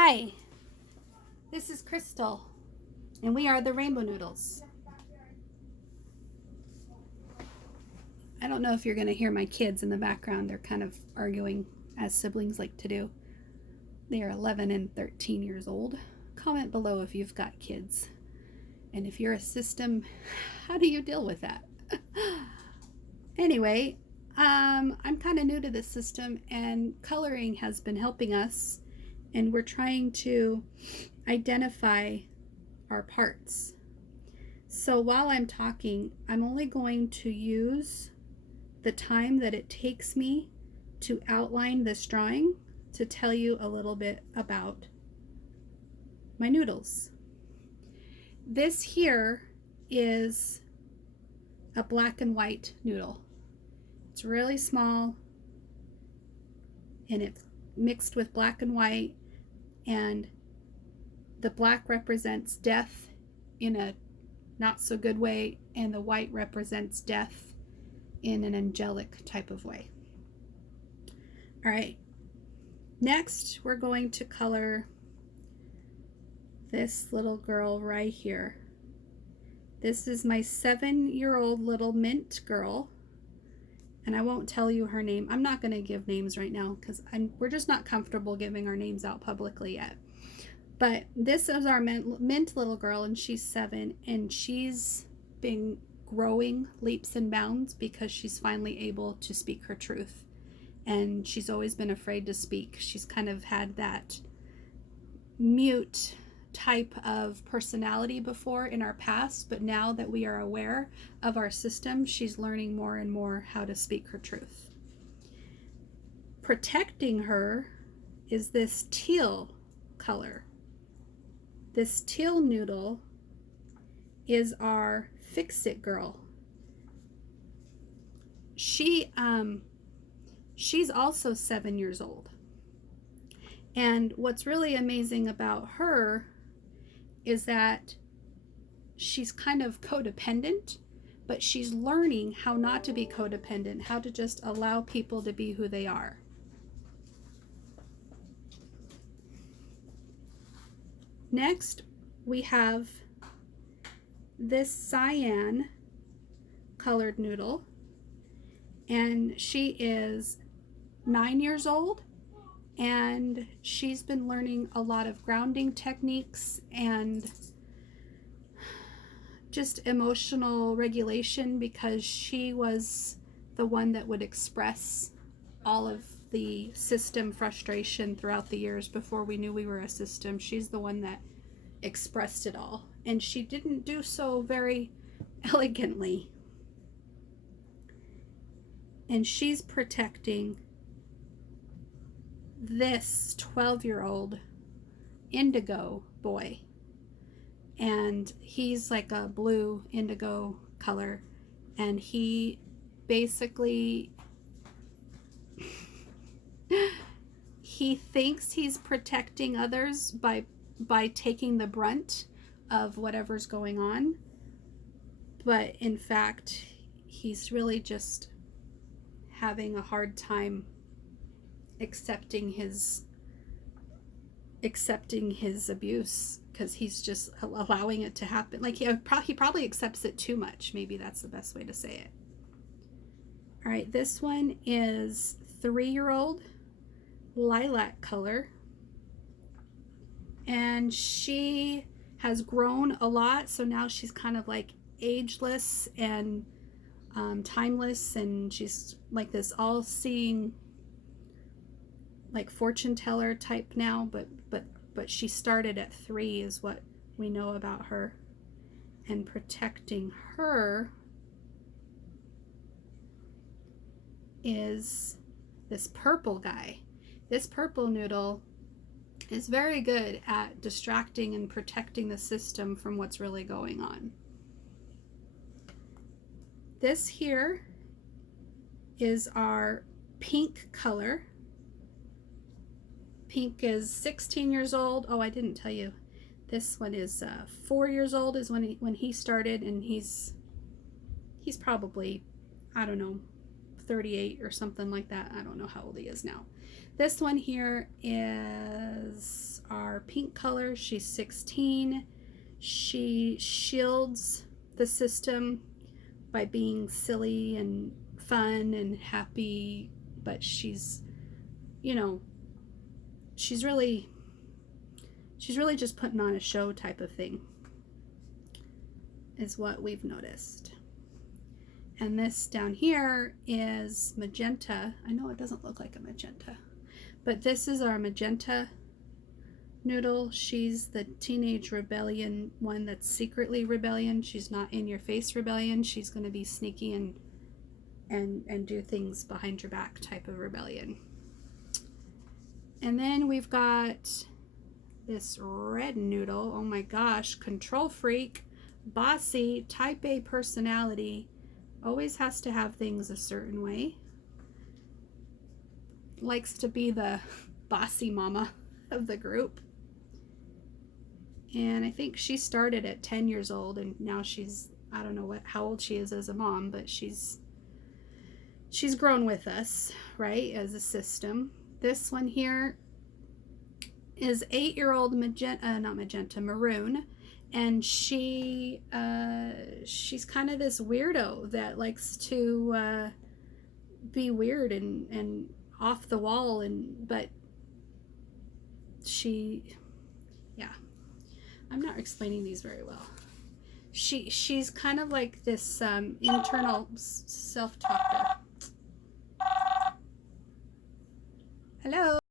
Hi, this is Crystal, and we are the Rainbow Noodles. I don't know if you're going to hear my kids in the background. They're kind of arguing, as siblings like to do. They are 11 and 13 years old. Comment below if you've got kids. And if you're a system, how do you deal with that? Anyway, I'm kind of new to this system, and coloring has been helping us, and we're trying to identify our parts. So while I'm talking, I'm only going to use the time that it takes me to outline this drawing to tell you a little bit about my noodles. This here is a black and white noodle. It's really small, and it's mixed with black and white, and the black represents death in a not so good way, and the white represents death in an angelic type of way. All right, next we're going to color this little girl right here. This is my 7-year-old little mint girl, and I won't tell you her name. I'm not going to give names right now because we're just not comfortable giving our names out publicly yet. But this is our mint little girl, and she's 7, and she's been growing leaps and bounds because she's finally able to speak her truth. And she's always been afraid to speak. She's kind of had that mute type of personality before in our past, but now that we are aware of our system, she's learning more and more how to speak her truth. Protecting her is this teal color. This teal noodle is our fix-it girl. She's also 7 years old. And what's really amazing about her is that she's kind of codependent, but she's learning how not to be codependent, how to just allow people to be who they are. Next, we have this cyan colored noodle, and she is 9 years old, and she's been learning a lot of grounding techniques and just emotional regulation because she was the one that would express all of the system frustration throughout the years before we knew we were a system. She's the one that expressed it all, and she didn't do so very elegantly. And she's protecting this 12-year-old indigo boy, and he's like a blue indigo color, and he basically he thinks he's protecting others by taking the brunt of whatever's going on, but in fact he's really just having a hard time accepting his abuse because he's just allowing it to happen. Like he probably accepts it too much. Maybe that's the best way to say it. All right, this one is 3-year-old lilac color, and she has grown a lot, so now she's kind of like ageless and timeless, and she's like this all-seeing, like fortune teller type now, but she started at 3 is what we know about her. And protecting her is this purple guy. This purple noodle is very good at distracting and protecting the system from what's really going on. This here is our pink color. Pink is 16 years old. Oh, I didn't tell you. This one is 4 years old is when he started, and he's probably, I don't know, 38 or something like that. I don't know how old he is now. This one here is our pink color. She's 16. She shields the system by being silly and fun and happy, but she's, you know, she's really just putting on a show type of thing, is what we've noticed. And this down here is magenta. I know it doesn't look like a magenta, but this is our magenta Noodle. She's the teenage rebellion one that's secretly rebellion. She's not in your face rebellion. She's going to be sneaky and do things behind your back type of rebellion. And then we've got this red Noodle. Oh my gosh, control freak, bossy, type A personality, always has to have things a certain way, likes to be the bossy mama of the group. And I think she started at 10 years old, and now she's, I don't know how old she is as a mom, but she's grown with us, right, as a system. This one here is 8-year-old Maroon, and she's kind of this weirdo that likes to be weird and off the wall, but I'm not explaining these very well. She's kind of like this internal self-talk